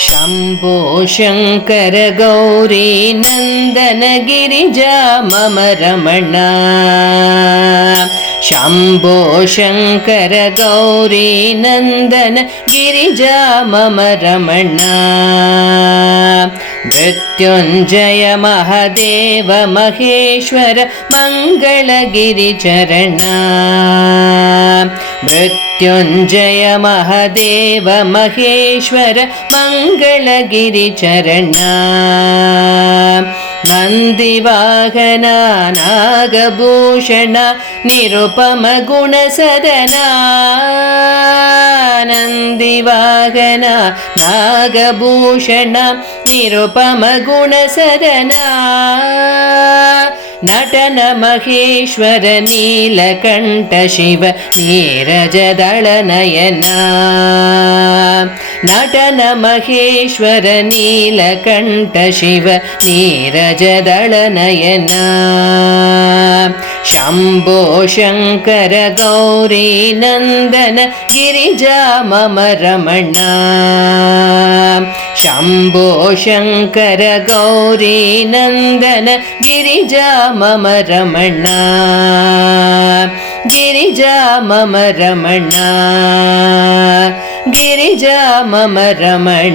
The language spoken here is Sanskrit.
शम्भो शङ्कर गौरी नन्दन गिरिजा मम रमण। शम्भो शङ्कर गौरी नन्दन गिरिजा मम रमण। मृत्युञ्जय महादेव महेश्वर मङ्गलगिरिचरण। मृत्युञ्जय महादेव महेश्वर मङ्गलगिरिचरण। नन्दिवाहन नागभूषण निरुपम गुणसदना। नन्दिवाहन नागभूषण निरुपम गुणसदना। नटन महेश्वर नीलकण्ठ शिव नीरजदलनयन। नटन महेश्वर नीलकण्ठ शिव नीरजदलनयन। शम्भो शङ्कर गौरी नन्दन गिरिजा मम रमण। शम्भो शङ्कर गौरी नन्दन गिरिजा मम रमण। गिरिजा मम रमण। गिरिजा मम रमण।